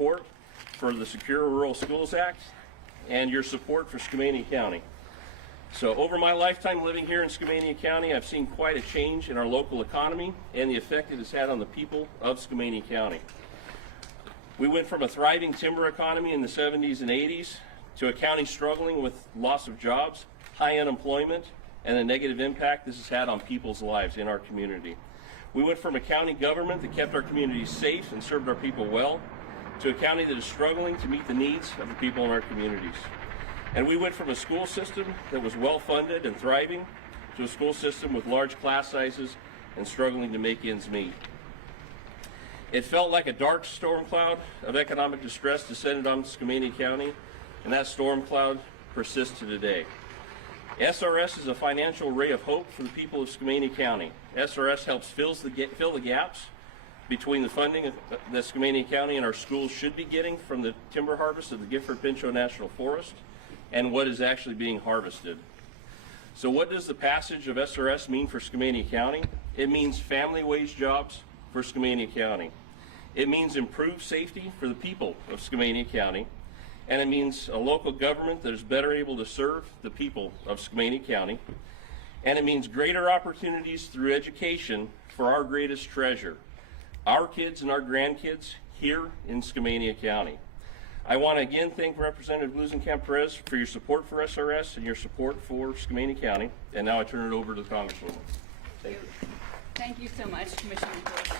support for the Secure Rural Schools Act and your support for Skamania County. So over my lifetime living here in Skamania County, I've seen quite a change in our local economy and the effect it has had on the people of Skamania County. We went from a thriving timber economy in the 70s and 80s to a county struggling with loss of jobs, high unemployment, and the negative impact this has had on people's lives in our community. We went from a county government that kept our communities safe and served our people well to a county that is struggling to meet the needs of the people in our communities. And we went from a school system that was well funded and thriving to a school system with large class sizes and struggling to make ends meet. It felt like a dark storm cloud of economic distress descended on Skamania County, and that storm cloud persists to today. SRS is a financial ray of hope for the people of Skamania County. SRS helps fill the gaps between the funding that Skamania County and our schools should be getting from the timber harvest of the Gifford-Pinchot National Forest and what is actually being harvested. So what does the passage of SRS mean for Skamania County? It means family wage jobs for Skamania County. It means improved safety for the people of Skamania County. And it means a local government that is better able to serve the people of Skamania County. And it means greater opportunities through education for our greatest treasure, our kids and our grandkids here in Skamania County. I want to again thank Representative Blusenkamp-Perez for your support for SRS and your support for Skamania County. And now I turn it over to the Congresswoman. Thank you. Thank you so much, Commissioner Nichols.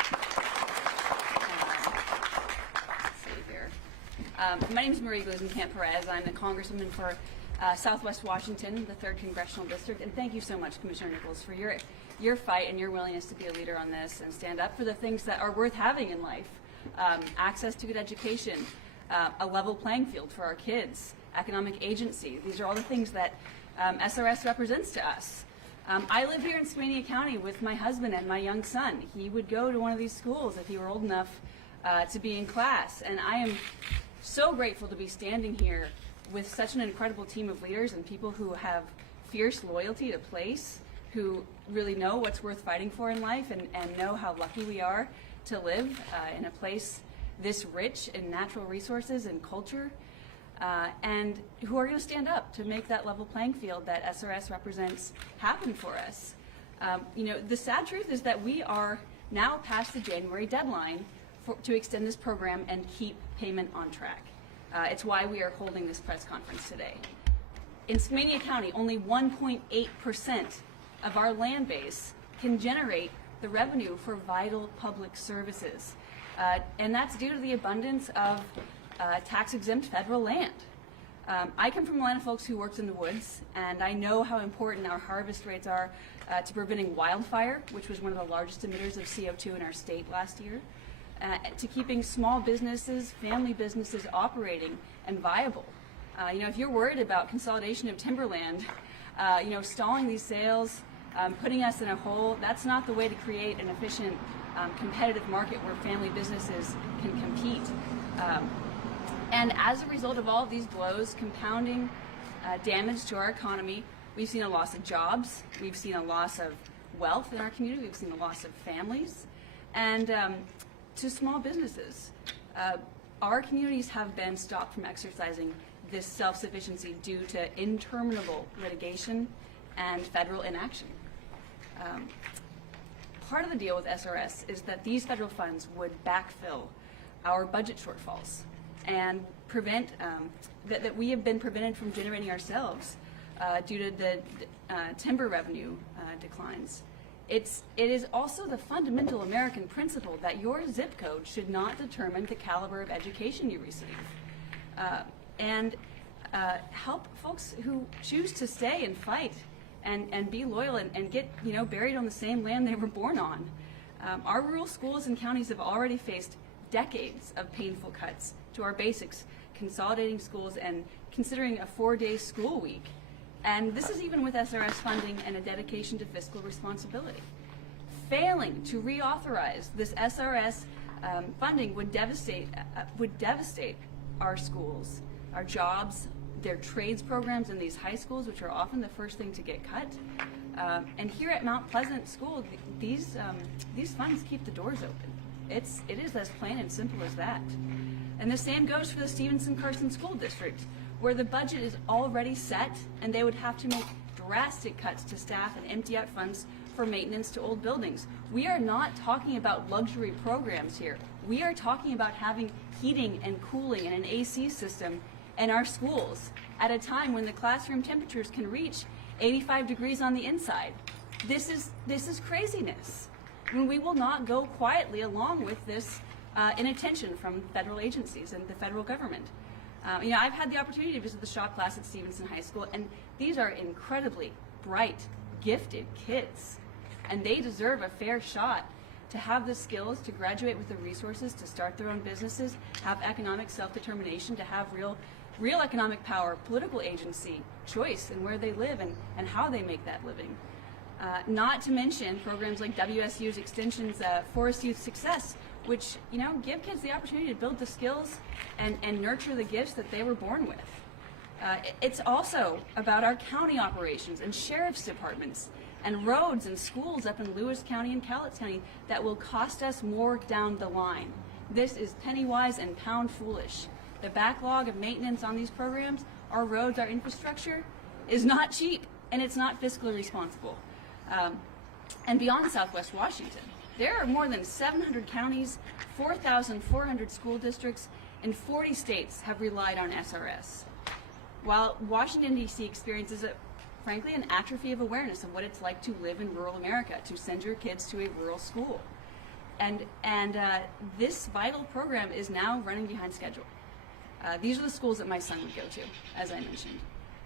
My name is Marie Blusenkamp-Perez. I'm the Congresswoman for Southwest Washington, the 3rd Congressional District, and thank you so much, Commissioner Nichols, for your fight and your willingness to be a leader on this and stand up for the things that are worth having in life. Access to good education, a level playing field for our kids, economic agency. These are all the things that SRS represents to us. I live here in Skamania County with my husband and my young son. He would go to one of these schools if he were old enough to be in class, and I am so grateful to be standing here with such an incredible team of leaders and people who have fierce loyalty to place, who really know what's worth fighting for in life and know how lucky we are to live in a place this rich in natural resources and culture, and who are going to stand up to make that level playing field that SRS represents happen for us. You know, the sad truth is that we are now past the January deadline to extend this program and keep payment on track. It's why we are holding this press conference today. In Skamania County, only 1.8% of our land base can generate the revenue for vital public services. And that's due to the abundance of tax-exempt federal land. I come from a line of folks who works in the woods, and I know how important our harvest rates are to preventing wildfire, which was one of the largest emitters of CO2 in our state last year, to keeping small businesses, family businesses operating and viable. You know, if you're worried about consolidation of timberland, you know, stalling these sales, putting us in a hole, that's not the way to create an efficient, competitive market where family businesses can compete. And as a result of all of these blows, compounding damage to our economy, we've seen a loss of jobs, we've seen a loss of wealth in our community, we've seen a loss of families, and to small businesses. Our communities have been stopped from exercising this self-sufficiency due to interminable litigation and federal inaction. Part of the deal with SRS is that these federal funds would backfill our budget shortfalls and prevent that we have been prevented from generating ourselves due to the timber revenue declines. It is also the fundamental American principle that your zip code should not determine the caliber of education you receive. And help folks who choose to stay and fight and be loyal and get, you know, buried on the same land they were born on. Our rural schools and counties have already faced decades of painful cuts to our basics, consolidating schools and considering a 4-day school week. And this is even with SRS funding and a dedication to fiscal responsibility. Failing to reauthorize this SRS funding would devastate our schools, our jobs, their trades programs in these high schools, which are often the first thing to get cut. And here at Mount Pleasant School, these funds keep the doors open. It is as plain and simple as that. And the same goes for the Stevenson-Carson School District, where the budget is already set and they would have to make drastic cuts to staff and empty out funds for maintenance to old buildings. We are not talking about luxury programs here. We are talking about having heating and cooling and an AC system in our schools at a time when the classroom temperatures can reach 85 degrees on the inside. This is craziness. And we will not go quietly along with this inattention from federal agencies and the federal government. I've had the opportunity to visit the shop class at Stevenson High School, and these are incredibly bright, gifted kids, and they deserve a fair shot to have the skills, to graduate with the resources, to start their own businesses, have economic self-determination, to have real economic power, political agency, choice in where they live and how they make that living. Not to mention programs like WSU's Extension's Forest Youth Success, which give kids the opportunity to build the skills and nurture the gifts that they were born with. It's also about our county operations and sheriff's departments and roads and schools up in Lewis County and Cowlitz County that will cost us more down the line. This is penny wise and pound foolish. The backlog of maintenance on these programs, our roads, our infrastructure, is not cheap, and it's not fiscally responsible. And beyond Southwest Washington, there are more than 700 counties, 4,400 school districts, and 40 states have relied on SRS. While Washington, D.C. experiences, frankly, an atrophy of awareness of what it's like to live in rural America, to send your kids to a rural school. And this vital program is now running behind schedule. These are the schools that my son would go to, as I mentioned.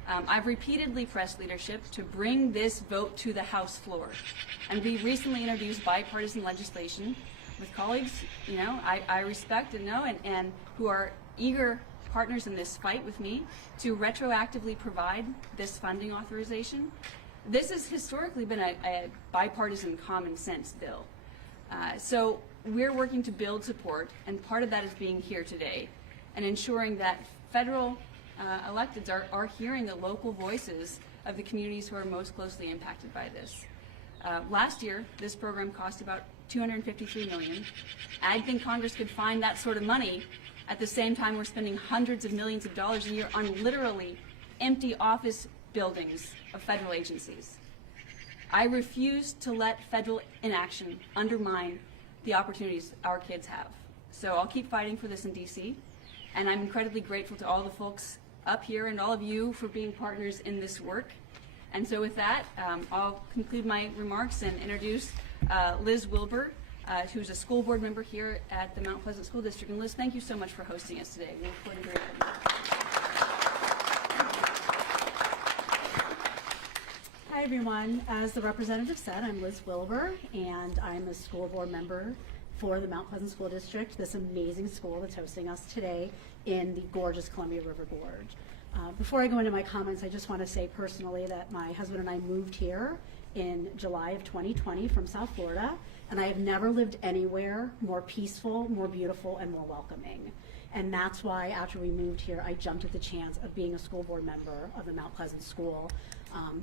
I've repeatedly pressed leadership to bring this vote to the House floor. And we recently introduced bipartisan legislation with colleagues, I respect and know and who are eager partners in this fight with me to retroactively provide this funding authorization. This has historically been a bipartisan common sense bill. So we're working to build support, and part of that is being here today and ensuring that federal electeds are hearing the local voices of the communities who are most closely impacted by this. Last year, this program cost about $253 million. I think Congress could find that sort of money at the same time we're spending hundreds of millions of dollars a year on literally empty office buildings of federal agencies. I refuse to let federal inaction undermine the opportunities our kids have. So I'll keep fighting for this in D.C., and I'm incredibly grateful to all the folks up here and all of you for being partners in this work. And so with that, I'll conclude my remarks and introduce Liz Wilbur, who's a school board member here at the Mount Pleasant School District. And Liz, thank you so much for hosting us today. We look forward to hearing from you. Hi everyone. As the representative said, I'm Liz Wilbur, and I'm a school board member for the Mount Pleasant School District, this amazing school that's hosting us today in the gorgeous Columbia River Gorge. Before I go into my comments, I just want to say personally that my husband and I moved here in July of 2020 from South Florida, and I have never lived anywhere more peaceful, more beautiful, and more welcoming. And that's why after we moved here, I jumped at the chance of being a school board member of the Mount Pleasant School,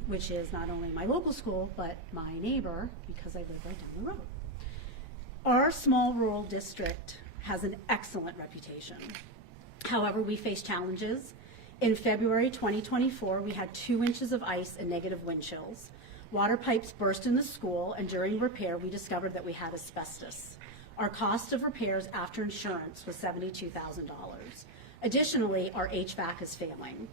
which is not only my local school, but my neighbor, because I live right down the road. Our small rural district has an excellent reputation. However, we face challenges. In February 2024, we had 2 inches of ice and negative wind chills. Water pipes burst in the school, and during repair, we discovered that we had asbestos. Our cost of repairs after insurance was $72,000. Additionally, our HVAC is failing.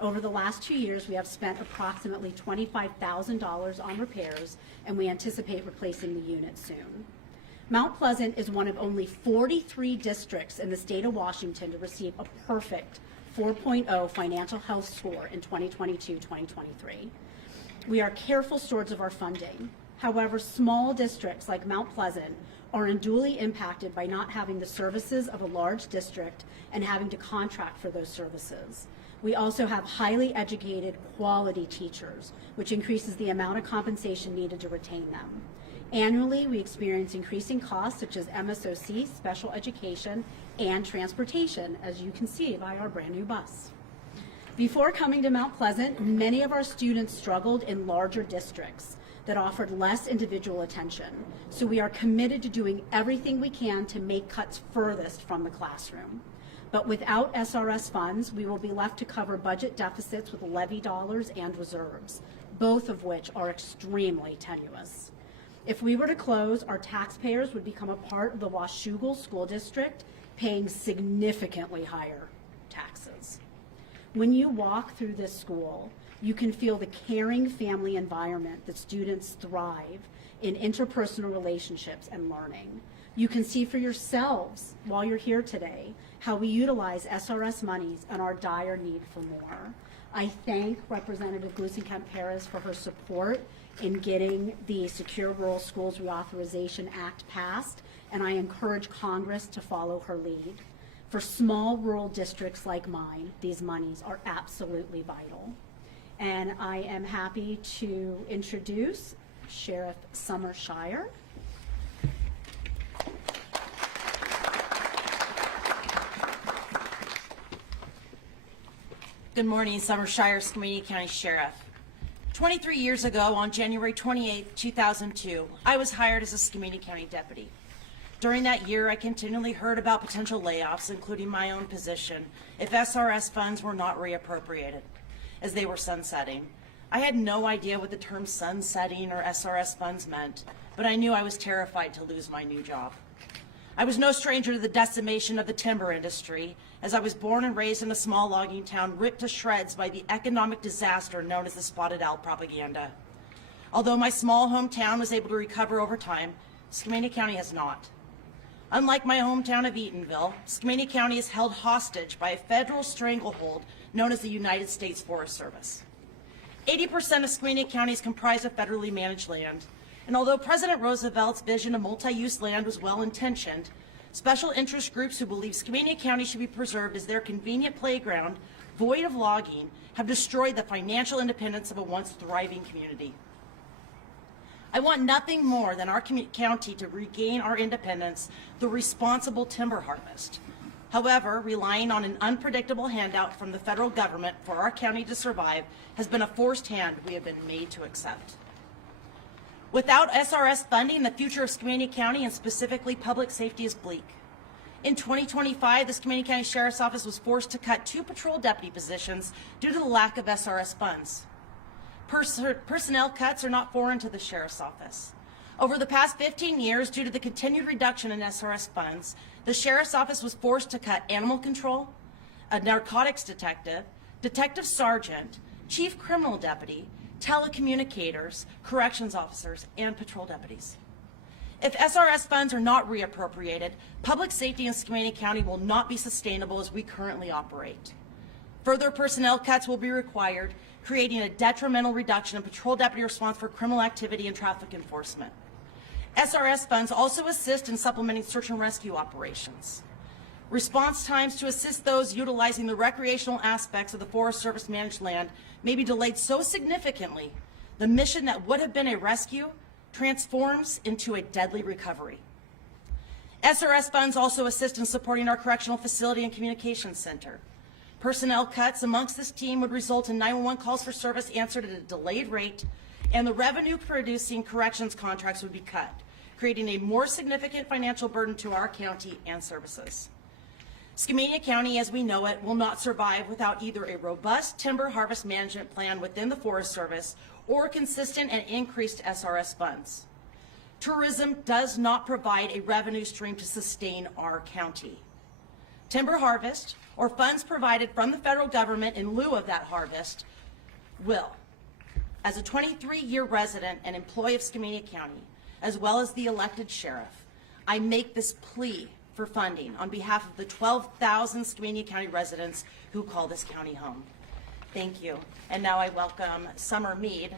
Over the last 2 years, we have spent approximately $25,000 on repairs, and we anticipate replacing the unit soon. Mount Pleasant is one of only 43 districts in the state of Washington to receive a perfect 4.0 financial health score in 2022-2023. We are careful stewards of our funding. However, small districts like Mount Pleasant are unduly impacted by not having the services of a large district and having to contract for those services. We also have highly educated, quality teachers, which increases the amount of compensation needed to retain them. Annually, we experience increasing costs such as MSOC, special education, and transportation, as you can see by our brand new bus. Before coming to Mount Pleasant, many of our students struggled in larger districts that offered less individual attention. So we are committed to doing everything we can to make cuts furthest from the classroom. But without SRS funds, we will be left to cover budget deficits with levy dollars and reserves, both of which are extremely tenuous. If we were to close, our taxpayers would become a part of the Washougal School District, paying significantly higher taxes. When you walk through this school, you can feel the caring family environment that students thrive in interpersonal relationships and learning. You can see for yourselves while you're here today how we utilize SRS monies and our dire need for more. I thank Representative Gluesenkamp-Perez for her support in getting the Secure Rural Schools Reauthorization Act passed, and I encourage Congress to follow her lead. For small rural districts like mine, these monies are absolutely vital. And I am happy to introduce Sheriff Summer Shire. Good morning, Summer Shire, Skamania County Sheriff. 23 years ago, on January 28, 2002, I was hired as a Skamania County deputy. During that year, I continually heard about potential layoffs, including my own position, if SRS funds were not reappropriated, as they were sunsetting. I had no idea what the term sunsetting or SRS funds meant, but I knew I was terrified to lose my new job. I was no stranger to the decimation of the timber industry, as I was born and raised in a small logging town ripped to shreds by the economic disaster known as the Spotted Owl propaganda. Although my small hometown was able to recover over time, Skamania County has not. Unlike my hometown of Eatonville, Skamania County is held hostage by a federal stranglehold known as the United States Forest Service. 80% of Skamania County is comprised of federally managed land, and although President Roosevelt's vision of multi-use land was well-intentioned, special interest groups who believe Skamania County should be preserved as their convenient playground, void of logging, have destroyed the financial independence of a once thriving community. I want nothing more than our county to regain our independence through responsible timber harvest. However, relying on an unpredictable handout from the federal government for our county to survive has been a forced hand we have been made to accept. Without SRS funding, the future of Skamania County, and specifically public safety, is bleak. In 2025, the Skamania County Sheriff's Office was forced to cut 2 patrol deputy positions due to the lack of SRS funds. Personnel cuts are not foreign to the Sheriff's Office. Over the past 15 years, due to the continued reduction in SRS funds, the Sheriff's Office was forced to cut animal control, a narcotics detective, detective sergeant, chief criminal deputy, telecommunicators, corrections officers, and patrol deputies. If SRS funds are not reappropriated, public safety in Skamania County will not be sustainable as we currently operate. Further personnel cuts will be required, creating a detrimental reduction in patrol deputy response for criminal activity and traffic enforcement. SRS funds also assist in supplementing search and rescue operations. Response times to assist those utilizing the recreational aspects of the Forest Service managed land may be delayed so significantly, the mission that would have been a rescue transforms into a deadly recovery. SRS funds also assist in supporting our correctional facility and communications center. Personnel cuts amongst this team would result in 911 calls for service answered at a delayed rate, and the revenue-producing corrections contracts would be cut, creating a more significant financial burden to our county and services. Skamania County, as we know it, will not survive without either a robust timber harvest management plan within the Forest Service or consistent and increased SRS funds. Tourism does not provide a revenue stream to sustain our county. Timber harvest, or funds provided from the federal government in lieu of that harvest, will. As a 23-year resident and employee of Skamania County, as well as the elected sheriff, I make this plea for funding on behalf of the 12,000 Skamania County residents who call this county home. Thank you. And now I welcome Summer Mead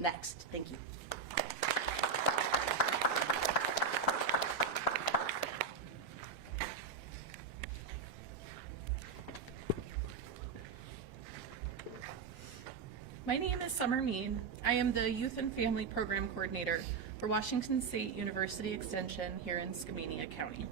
next. Thank you. My name is Summer Mead. I am the Youth and Family Program Coordinator for Washington State University Extension here in Skamania County.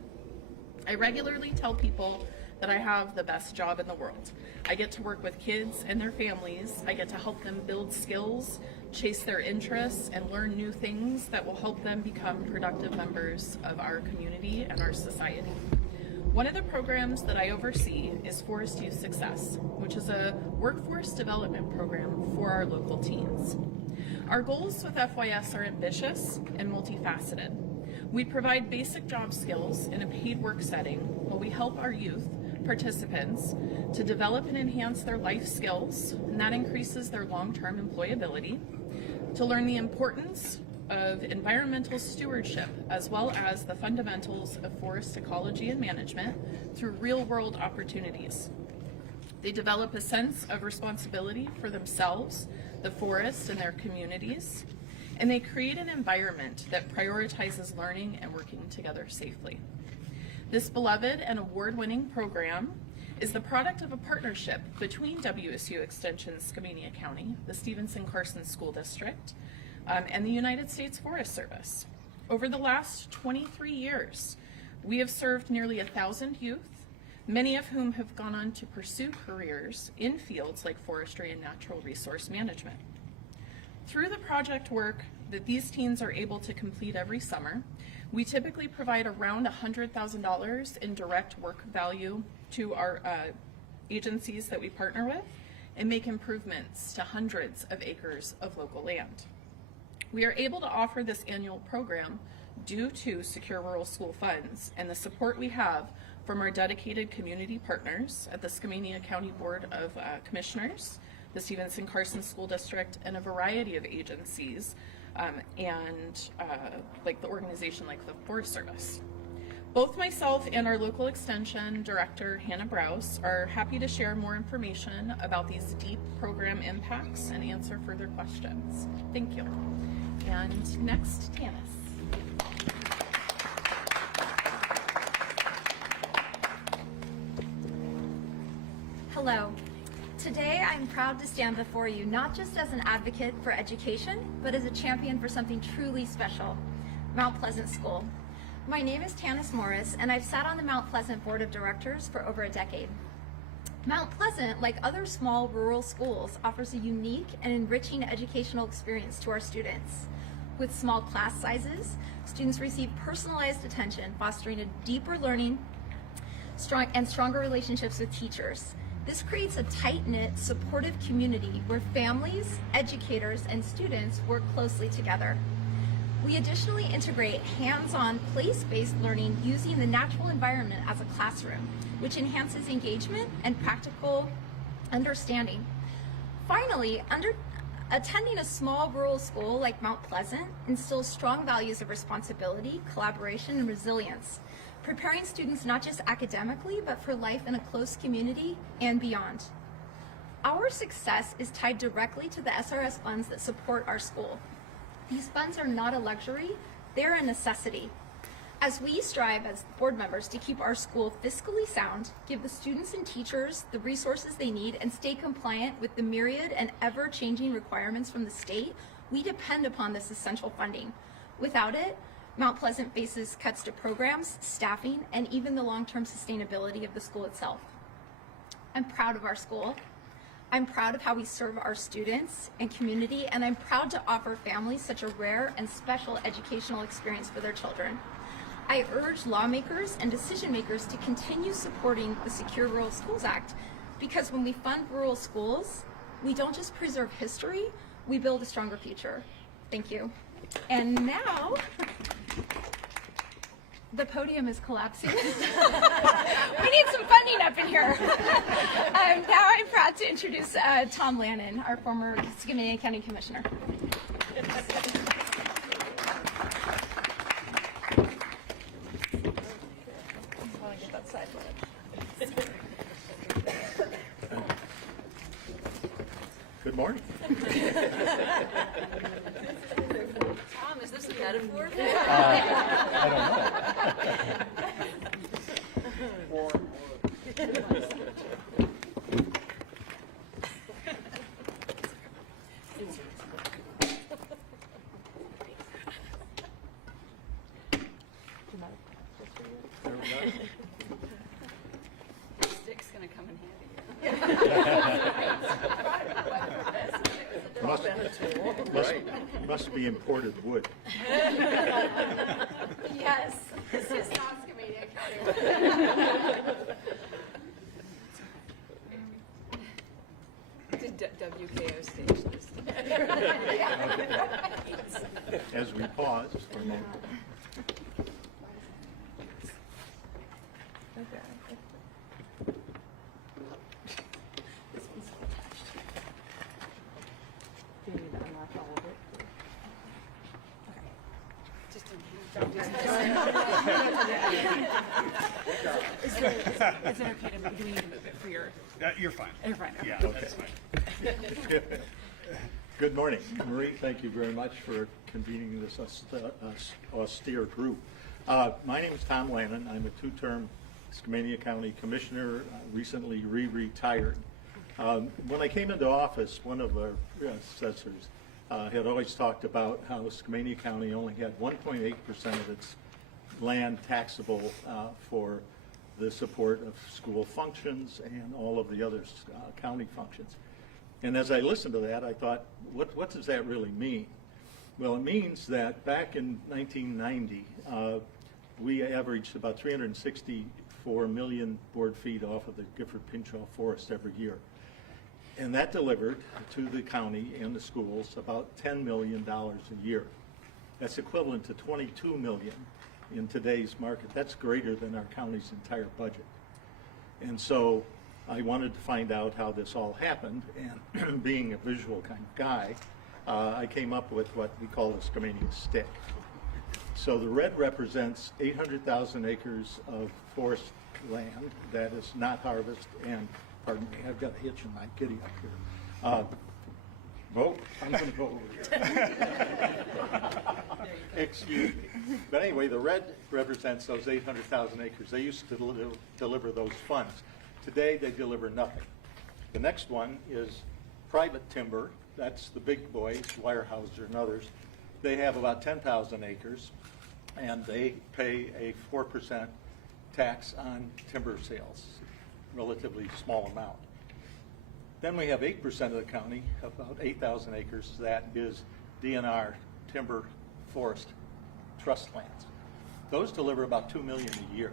I regularly tell people that I have the best job in the world. I get to work with kids and their families. I get to help them build skills, chase their interests, and learn new things that will help them become productive members of our community and our society. One of the programs that I oversee is Forest Youth Success, which is a workforce development program for our local teens. Our goals with FYS are ambitious and multifaceted. We provide basic job skills in a paid work setting while we help our youth participants to develop and enhance their life skills, and that increases their long-term employability, to learn the importance of environmental stewardship as well as the fundamentals of forest ecology and management through real-world opportunities. They develop a sense of responsibility for themselves, the forest, and their communities, and they create an environment that prioritizes learning and working together safely. This beloved and award-winning program is the product of a partnership between WSU Extension Skamania County, the Stevenson-Carson School District, and the United States Forest Service. Over the last 23 years, we have served nearly 1,000 youth, many of whom have gone on to pursue careers in fields like forestry and natural resource management. Through the project work that these teens are able to complete every summer, we typically provide around $100,000 in direct work value to our agencies that we partner with and make improvements to hundreds of acres of local land. We are able to offer this annual program due to Secure Rural School funds and the support we have from our dedicated community partners at the Skamania County Board of Commissioners, the Stevenson-Carson School District, and a variety of agencies, like the organization like the Forest Service. Both myself and our local extension director, Hannah Browse, are happy to share more information about these deep program impacts and answer further questions. Thank you. And next, Tanis. Hello. Today I'm proud to stand before you not just as an advocate for education, but as a champion for something truly special, Mount Pleasant School. My name is Tanis Morris, and I've sat on the Mount Pleasant Board of Directors for over a decade. Mount Pleasant, like other small rural schools, offers a unique and enriching educational experience to our students. With small class sizes, students receive personalized attention, fostering a deeper learning and stronger relationships with teachers. This creates a tight-knit, supportive community where families, educators, and students work closely together. We additionally integrate hands-on, place-based learning using the natural environment as a classroom, which enhances engagement and practical understanding. Finally, attending a small rural school like Mount Pleasant instills strong values of responsibility, collaboration, and resilience, preparing students not just academically, but for life in a close community and beyond. Our success is tied directly to the SRS funds that support our school. These funds are not a luxury, they're a necessity. As we strive as board members to keep our school fiscally sound, give the students and teachers the resources they need, and stay compliant with the myriad and ever-changing requirements from the state, we depend upon this essential funding. Without it, Mount Pleasant faces cuts to programs, staffing, and even the long-term sustainability of the school itself. I'm proud of our school. I'm proud of how we serve our students and community, and I'm proud to offer families such a rare and special educational experience for their children. I urge lawmakers and decision makers to continue supporting the Secure Rural Schools Act, because when we fund rural schools, we don't just preserve history, we build a stronger future. Thank you. And now, the podium is collapsing. We need some funding up in here. Now I'm proud to introduce Tom Lannon, our former Skamania County Commissioner. Good morning. Tom, is this a metaphor? I don't know. Stick's gonna come in handy. Must be imported wood. Yes, this is not Skamania County. WKO station. As we pause for a moment. Is it okay to do we need to move it for your? You're fine. You're fine. Yeah, Okay. that's fine. Good morning. Marie, thank you very much for convening this austere group. My name is Tom Lannon. I'm a two-term Skamania County Commissioner, recently re-retired. When I came into office, one of our assessors had always talked about how Skamania County only had 1.8% of its land taxable for the support of school functions and all of the other county functions. And as I listened to that, I thought, what does that really mean? Well, it means that back in 1990, we averaged about 364 million board feet off of the Gifford-Pinchot Forest every year. And that delivered to the county and the schools about $10 million a year. That's equivalent to 22 million in today's market. That's greater than our county's entire budget. And so I wanted to find out how this all happened, and being a visual kind of guy, I came up with what we call the Skamania stick. So the red represents 800,000 acres of forest land that is not harvested, and pardon me, I've got a hitch in my giddy up here. Vote, I'm going to go over here. Excuse me. But anyway, the red represents those 800,000 acres. They used to deliver those funds. Today, they deliver nothing. The next one is private timber. That's the big boys, Weyerhaeuser and others. They have about 10,000 acres, and they pay a 4% tax on timber sales, relatively small amount. Then we have 8% of the county, about 8,000 acres, that is DNR, timber forest trust lands. Those deliver about 2 million a year,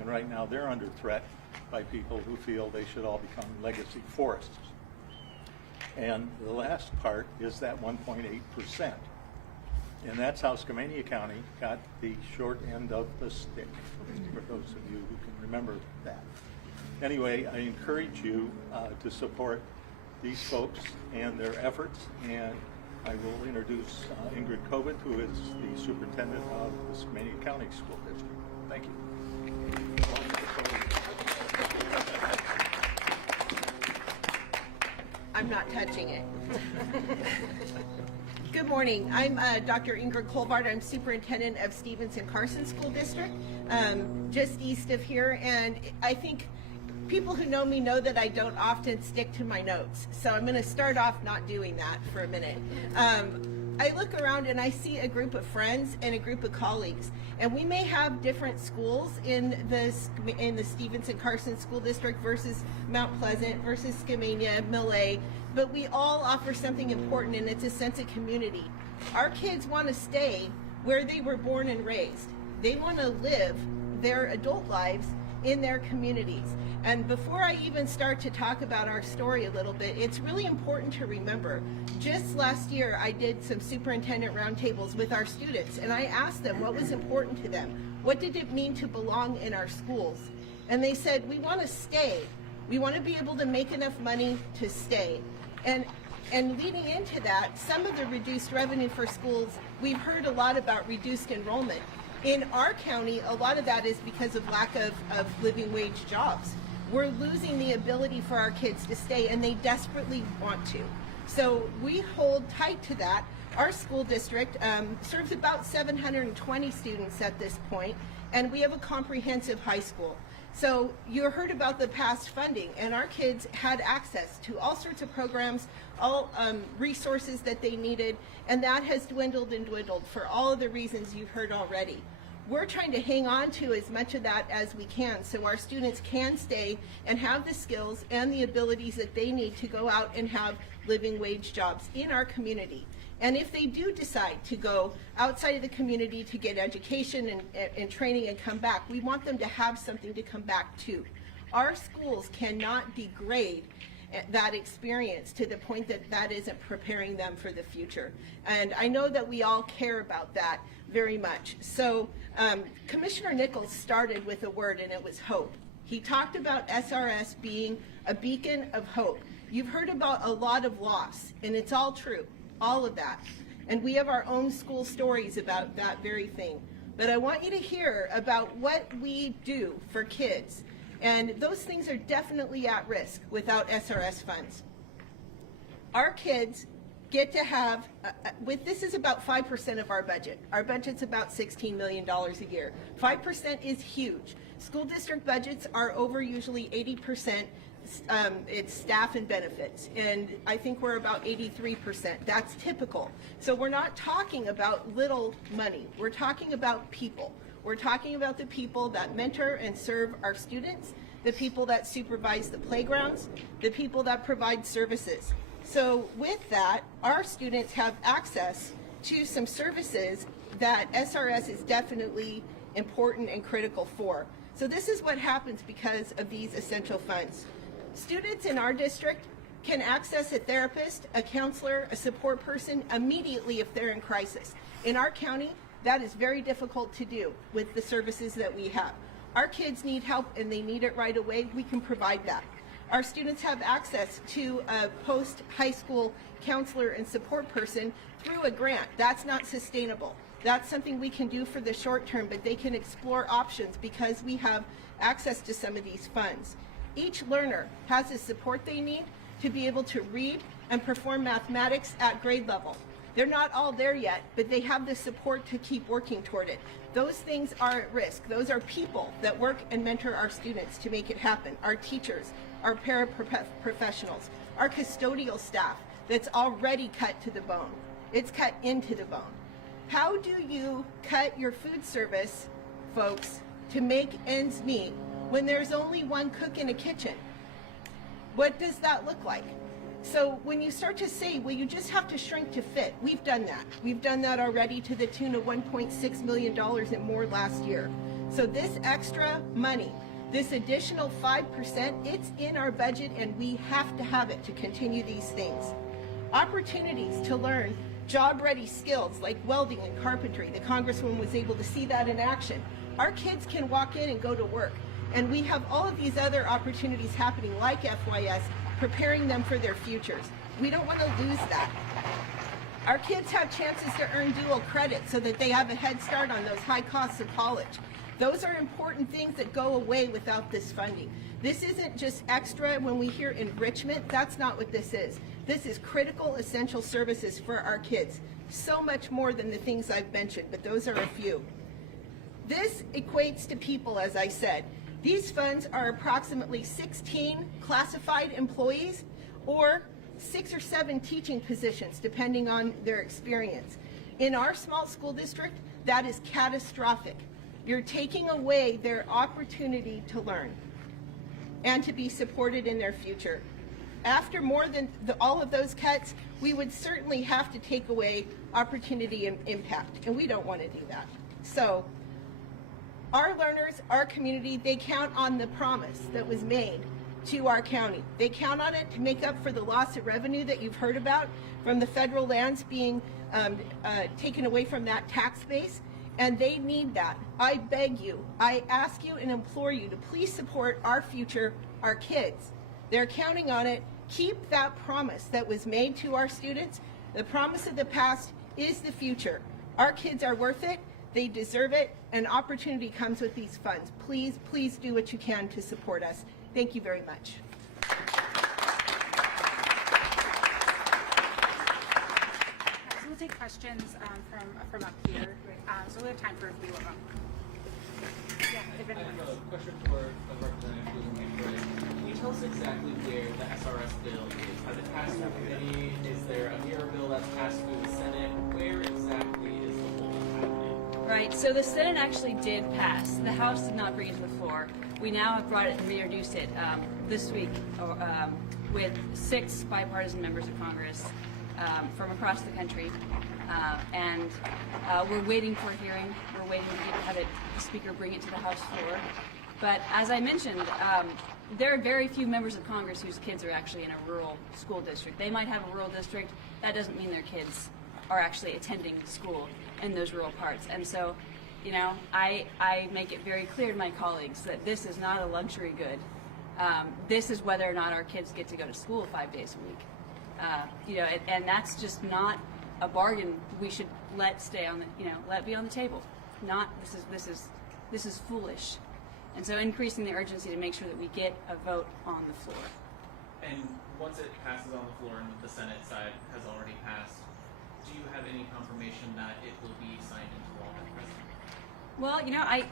and right now they're under threat by people who feel they should all become legacy forests. And the last part is that 1.8%. And that's how Skamania County got the short end of the stick, for those of you who can remember that. Anyway, I encourage you to support these folks and their efforts, and I will introduce Ingrid Kovit, who is the superintendent of the Skamania County School District. Thank you. I'm not touching it. Good morning. I'm Dr. Ingrid Colvard. I'm superintendent of Stevens and Carson School District, just east of here. And I think people who know me know that I don't often stick to my notes. So I'm going to start off not doing that for a minute. I look around and I see a group of friends and a group of colleagues, and we may have different schools in the Stevens and Carson School District versus Mount Pleasant versus Skamania, Millay, but we all offer something important, and it's a sense of community. Our kids want to stay where they were born and raised. They want to live their adult lives in their communities. And before I even start to talk about our story a little bit, it's really important to remember, just last year I did some superintendent roundtables with our students, and I asked them what was important to them. What did it mean to belong in our schools? And they said, we want to stay. We want to be able to make enough money to stay. And leading into that, some of the reduced revenue for schools, we've heard a lot about reduced enrollment. In our county, a lot of that is because of lack of living wage jobs. We're losing the ability for our kids to stay, and they desperately want to. So we hold tight to that. Our school district serves about 720 students at this point, and we have a comprehensive high school. So you heard about the past funding, and our kids had access to all sorts of programs, all resources that they needed, and that has dwindled and dwindled for all of the reasons you've heard already. We're trying to hang on to as much of that as we can so our students can stay and have the skills and the abilities that they need to go out and have living wage jobs in our community. And if they do decide to go outside of the community to get education and training and come back, we want them to have something to come back to. Our schools cannot degrade that experience to the point that that isn't preparing them for the future. And I know that we all care about that very much. So Commissioner Nichols started with a word, and it was hope. He talked about SRS being a beacon of hope. You've heard about a lot of loss, and it's all true, all of that. And we have our own school stories about that very thing. But I want you to hear about what we do for kids. And those things are definitely at risk without SRS funds. Our kids get to have, this is about 5% of our budget. Our budget's about $16 million a year. 5% is huge. School district budgets are over usually 80%. It's staff and benefits, and I think we're about 83%. That's typical. So we're not talking about little money. We're talking about people. We're talking about the people that mentor and serve our students, the people that supervise the playgrounds, the people that provide services. So with that, our students have access to some services that SRS is definitely important and critical for. So this is what happens because of these essential funds. Students in our district can access a therapist, a counselor, a support person immediately if they're in crisis. In our county, that is very difficult to do with the services that we have. Our kids need help and they need it right away. We can provide that. Our students have access to a post-high school counselor and support person through a grant. That's not sustainable. That's something we can do for the short term, but they can explore options because we have access to some of these funds. Each learner has the support they need to be able to read and perform mathematics at grade level. They're not all there yet, but they have the support to keep working toward it. Those things are at risk. Those are people that work and mentor our students to make it happen. Our teachers, our paraprofessionals, our custodial staff that's already cut to the bone. It's cut into the bone. How do you cut your food service, folks, to make ends meet when there's only one cook in a kitchen? What does that look like? So when you start to say, well, you just have to shrink to fit, we've done that. We've done that already to the tune of $1.6 million and more last year. So this extra money, this additional 5%, it's in our budget and we have to have it to continue these things. Opportunities to learn job-ready skills like welding and carpentry. The Congresswoman was able to see that in action. Our kids can walk in and go to work. And we have all of these other opportunities happening like FYS, preparing them for their futures. We don't want to lose that. Our kids have chances to earn dual credit so that they have a head start on those high costs of college. Those are important things that go away without this funding. This isn't just extra when we hear enrichment. That's not what this is. This is critical, essential services for our kids. So much more than the things I've mentioned, but those are a few. This equates to people, as I said. These funds are approximately 16 classified employees or 6 or 7 teaching positions, depending on their experience. In our small school district, that is catastrophic. You're taking away their opportunity to learn and to be supported in their future. After more than all of those cuts, we would certainly have to take away opportunity and impact, and we don't want to do that. So our learners, our community, they count on the promise that was made to our county. They count on it to make up for the loss of revenue that you've heard about from the federal lands being taken away from that tax base, and they need that. I beg you, I ask you and implore you to please support our future, our kids. They're counting on it. Keep that promise that was made to our students. The promise of the past is the future. Our kids are worth it. They deserve it, and opportunity comes with these funds. Please, please do what you can to support us. Thank you very much. So we'll take questions from up here. So we have time for a few of them. Yeah, if I anyone have has. a question for the representative who's in the room. Can you tell us exactly where the SRS bill is? Has it passed through committee? Is there a mirror bill that's passed through the Senate? Where exactly is the whole happening? Right, so the Senate actually did pass. The House did not bring it to the floor. We now have brought it and reintroduced it this week with 6 bipartisan members of Congress from across the country, and we're waiting for a hearing. We're waiting to have the Speaker bring it to the House floor. But as I mentioned, there are very few members of Congress whose kids are actually in a rural school district. They might have a rural district. That doesn't mean their kids are actually attending school in those rural parts. And so, you know, I make it very clear to my colleagues that this is not a luxury good. This is whether or not our kids get to go to school 5 days a week. You know, and that's just not a bargain we should let stay on the, you know, let be on the table. Not, this is foolish. And so increasing the urgency to make sure that we get a vote on the floor. And once it passes on the floor and the Senate side has already passed, do you have any confirmation that it will be signed into law by the president? Well, you know, I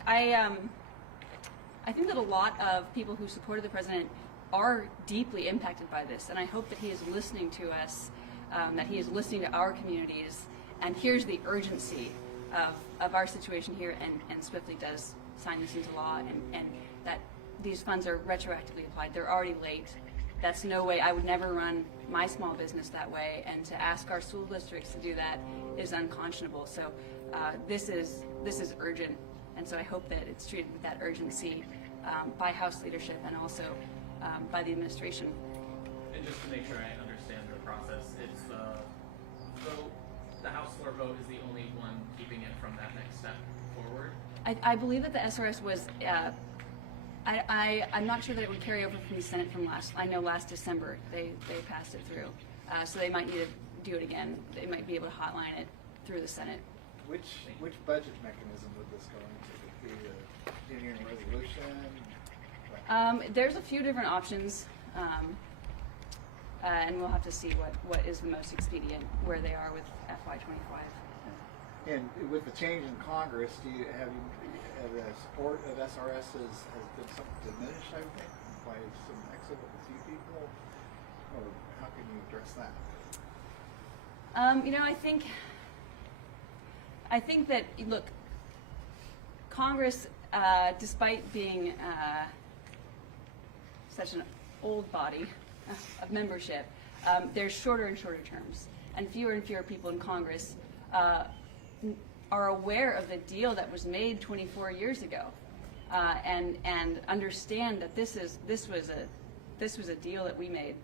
think that a lot of people who supported the president are deeply impacted by this, and I hope that he is listening to us, that he is listening to our communities, and here's the urgency of our situation here, and swiftly does sign this into law, and that these funds are retroactively applied. They're already late. That's no way. I would never run my small business that way, and to ask our school districts to do that is unconscionable. So this is urgent, and so I hope that it's treated with that urgency by House leadership and also by the administration. And just to make sure I understand the process, it's the vote, the House floor vote is the only one keeping it from that next step forward? I believe that the SRS was, I'm not sure that it would carry over from the Senate from last December they passed it through. So they might need to do it again. They might be able to hotline it through the Senate. Which budget mechanism would this go into? Would it be a continuing resolution? There's a few different options, and we'll have to see what is the most expedient where they are with FY25. And with the change in Congress, do you have the support of SRS has been somewhat diminished, I would think, by some exit of a few people? Or how can you address that? You know, I think that, look, Congress, despite being such an old body of membership, there's shorter and shorter terms, and fewer people in Congress are aware of the deal that was made 24 years ago, and understand that this was a deal that we made,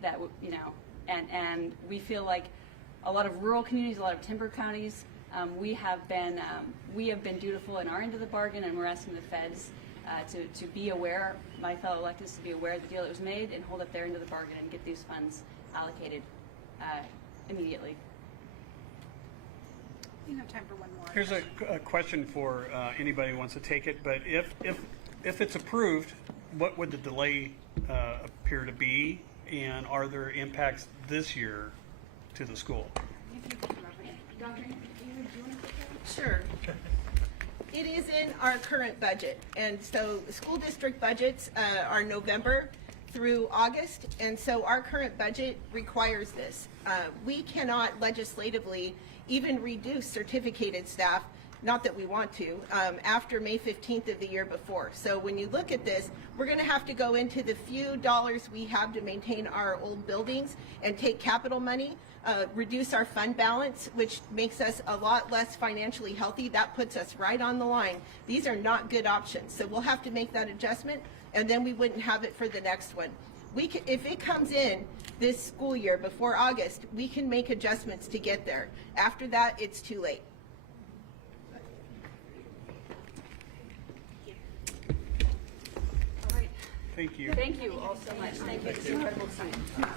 that you know, and we feel like a lot of rural communities, a lot of timber counties, we have been dutiful in our end of the bargain, and we're asking the feds to be aware, my fellow electeds to be aware of the deal that was made and hold up their end of the bargain and get these funds allocated immediately. You have time for one more. Here's a question for anybody who wants to take it, but if it's approved, what would the delay appear to be, and are there impacts this year to the school? Sure. It is in our current budget, and so school district budgets are November through August, and so our current budget requires this. We cannot legislatively even reduce certificated staff, not that we want to, after May 15th of the year before. So when you look at this, we're going to have to go into the few dollars we have to maintain our old buildings and take capital money, reduce our fund balance, which makes us a lot less financially healthy. That puts us right on the line. These are not good options. So we'll have to make that adjustment, and then we wouldn't have it for the next one. If it comes in this school year before August, we can make adjustments to get there. After that, it's too late. Thank you. Thank you all so much. Thank you. It's incredible time.